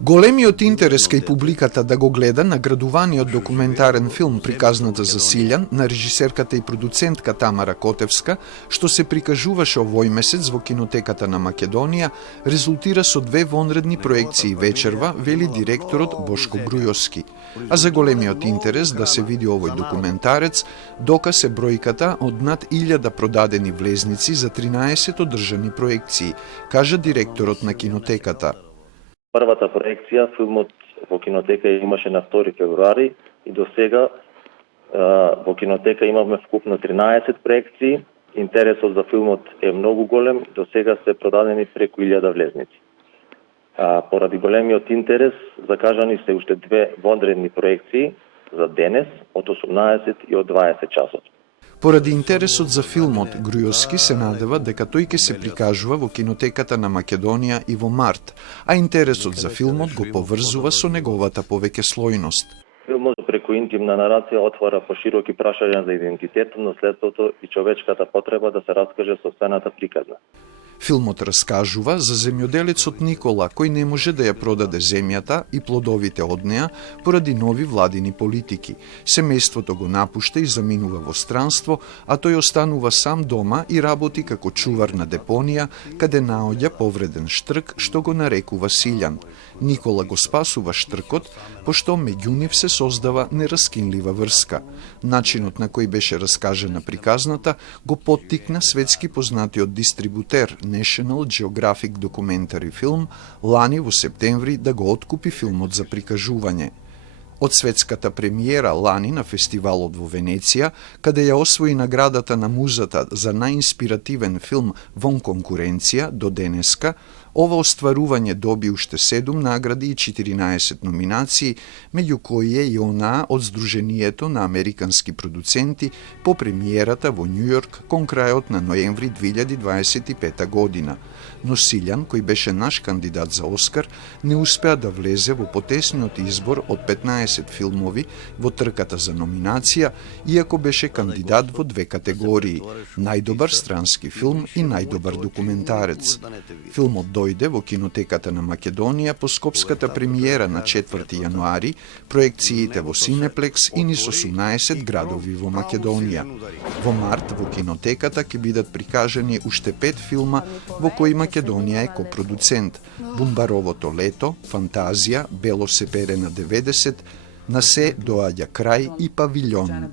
Големиот интерес кај публиката да го гледа наградуваниот документарен филм Приказната за Силјан на режисерката и продуцентка Тамара Котевска, што се прикажуваше овој месец во кинотеката на Македонија, резултира со 2 вонредни проекции вечерва, вели директорот Бошко Грујовски. А за големиот интерес да се види овој документарец, доказ е бројката од над 1000 продадени влезници за 13 одржани проекции, кажа директорот на кинотеката. Првата проекција, филмот во кинотека имаше на 2 февруари и до сега во кинотека имавме вкупно 13 проекции. Интересот за филмот е многу голем, до сега се продадени преку 1000 влезници. Поради големиот интерес, закажани се уште 2 вонредни проекции за денес од 18 и од 20 часот. Поради интересот за филмот, Грујовски се надева дека тој ќе се прикажува во кинотеката на Македонија и во март, а интересот за филмот го поврзува со неговата повеќеслојност. Филмот преку интимна нарација отвара пошироки прашања за идентитетот, наследството и човечката потреба да се раскаже собствената приказна. Филмот раскажува за земјоделецот Никола, кој не може да ја продаде земјата и плодовите од неа поради нови владини политики. Семејството го напушта и заминува во странство, а тој останува сам дома и работи како чувар на депонија, каде наоѓа повреден штрк, што го нарекува Силјан. Никола го спасува штркот, пошто меѓу нив се создава нераскинлива врска. Начинот на кој беше раскажана приказната го поттикна светски познатиот дистрибутер National Geographic Documentary Film лани во септември да го откупи филмот за прикажување. Од светската премиера лани на фестивалот во Венеција, каде ја освои наградата на музата за најинспиративен филм вон конкуренција до денеска, ова остварување доби уште 7 награди и 14 номинации, меѓу кои е и онаа од Сдруженијето на американски продуценти по премиерата во Њујорк кон крајот на ноември 2025 година. Но Силјан, кој беше наш кандидат за Оскар, не успеа да влезе во потесниот избор од 15 филмови во трката за номинација, иако беше кандидат во 2 категории – најдобар странски филм и најдобар документарец. Филмот дојде во кинотеката на Македонија по скопската премиера на 4 јануари, проекциите во Синеплекс и низ 18 градови во Македонија. Во март во кинотеката ќе бидат прикажани уште 5 филма во кои Македонија е копродуцент: Бумбаровото лето, Фантазија, Бело се пере на 90, На се доаѓа крај и Павилјон.